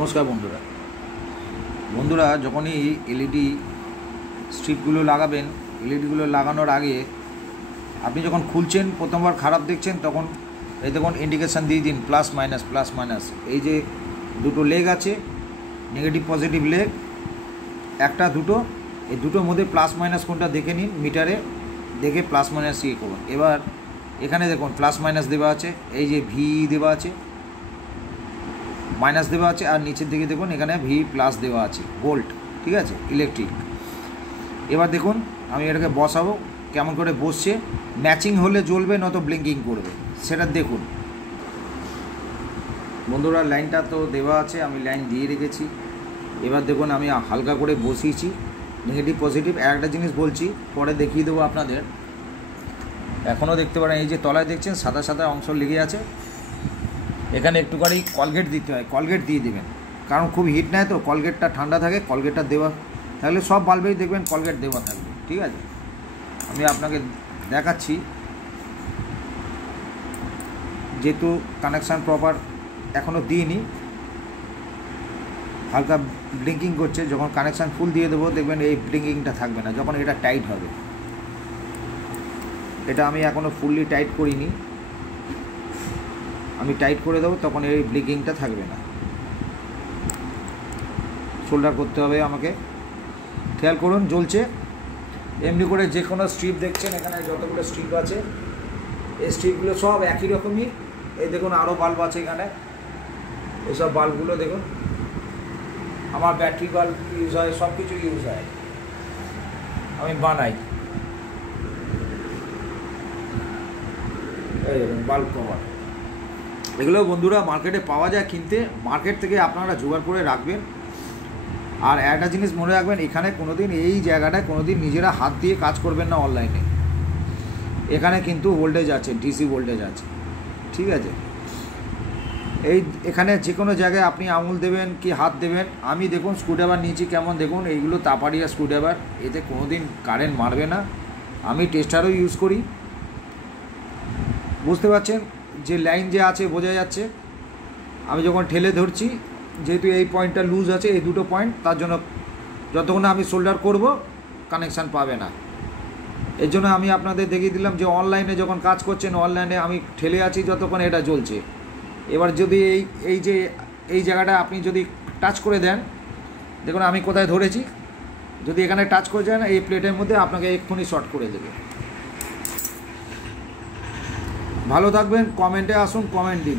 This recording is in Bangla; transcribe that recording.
নমস্কার বন্ধুরা যখনই এলইডি স্ট্রিপগুলো লাগাবেন, এলইডিগুলো লাগানোর আগে আপনি যখন খুলছেন প্রথমবার খারাপ দেখছেন তখন এই দেখুন ইন্ডিকেশান দিয়ে দিন প্লাস মাইনাস। এই যে দুটো লেগ আছে, নেগেটিভ পজিটিভ লেগ, একটা দুটো, এই দুটোর মধ্যে প্লাস মাইনাস কোনটা দেখে নিন, মিটারে দেখে প্লাস মাইনাস ইয়ে করুন। এবার এখানে দেখুন প্লাস মাইনাস দেওয়া আছে, এই যে ভি দেওয়া আছে, মাইনাস দেওয়া আছে, আর নিচের দিকে দেখুন এখানে ভি প্লাস দেওয়া আছে, ভোল্ট, ঠিক আছে, ইলেকট্রিক। এবার দেখুন আমি এটাকে বসাবো, কেমন করে বসছে, ম্যাচিং হলে জ্বলবে নয়তো ব্লিঙ্কিং করবে, সেটা দেখুন। বন্ধুরা লাইনটা তো দেওয়া আছে, আমি লাইন দিয়ে রেখেছি। এবার দেখুন আমি হালকা করে বসিয়েছি, নেগেটিভ পজিটিভ। একটা জিনিস বলছি, পরে দেখিয়ে দেবো আপনাদের, এখনও দেখতে পারেন এই যে তলায় দেখছেন সাদা সাদা অংশ লেগে আছে, এখানে একটুখানি কলগেট দিতে হয়, কলগেট দিয়ে দেবেন, কারণ খুব হিট নেয় তো, কলগেটটা ঠান্ডা থাকে, কলগেটটা দেওয়া থাকলে সব বাল্বেই দেখবেন কলগেট দেওয়া থাকবে, ঠিক আছে। আমি আপনাকে দেখাচ্ছি, যেহেতু কানেকশান প্রপার এখনও দিইনি, হালকা ব্লিঙ্কিং করছে, যখন কানেকশান ফুল দিয়ে দেবো দেখবেন এই ব্লিঙ্কিংটা থাকবে না, যখন এটা টাইট হবে। এটা আমি এখনও ফুললি টাইট করিনি, আমি টাইট করে দেবো, তখন এই ব্লিঙ্কিংটা থাকবে না। সোল্ডার করতে হবে আমাকে, খেয়াল করুন জ্বলছে। এমনি করে যে কোনো স্ট্রিপ দেখছেন, এখানে যতগুলো স্ট্রিপ আছে এই স্ট্রিপগুলো সব একই রকমই। এই দেখুন আরও বাল্ব আছে এখানে, এইসব বাল্বগুলো দেখুন, আমার ব্যাটারি বাল্ব ইউজ হয়, সব কিছু ইউজ হয়, আমি বানাই। এই দেখুন বাল্ব কভার, এগুলো বন্ধুরা মার্কেটে পাওয়া যায় কিনতে, মার্কেট থেকে আপনারা জোগাড় করে রাখবেন। আর একটা জিনিস মনে রাখবেন, এখানে কোনোদিন এই জায়গাটায় কোনোদিন নিজেরা হাত দিয়ে কাজ করবেন না অনলাইনে। এখানে কিন্তু ভোল্টেজ আছে, ডিসি ভোল্টেজ আছে, ঠিক আছে। এখানে যে কোনো জায়গায় আপনি আঙুল দেবেন কি হাত দেবেন। আমি দেখুন স্ক্রুড্রাইভার নিয়েছি কেমন, দেখুন এইগুলো তাপাড়িয়া স্ক্রুড্রাইভার, এতে কোনোদিন কারেন্ট মারবে না। আমি টেস্টারও ইউজ করি, বুঝতে পারছেন যে লাইন যে আছে বোঝা যাচ্ছে। আমি যখন ঠেলে ধরছি, যেহেতু এই পয়েন্টটা লুজ আছে, এই দুটো পয়েন্ট, তার জন্য যতক্ষণ আমি সোল্ডার করব কানেকশান পাবে না। এর জন্য আমি আপনাদের দেখিয়ে দিলাম যে অনলাইনে যখন কাজ করছেন, অনলাইনে আমি ঠেলে আছি যতক্ষণ এটা জ্বলছে। এবার যদি এই জায়গাটা আপনি যদি টাচ করে দেন, দেখুন আমি কোথায় ধরেছি, যদি এখানে টাচ করে যায় না, এই প্লেটের মধ্যে আপনাকে এক্ষুনি শর্ট করে দেবে। ভালো থাকবেন, কমেন্টে আসুন, কমেন্ট দিন।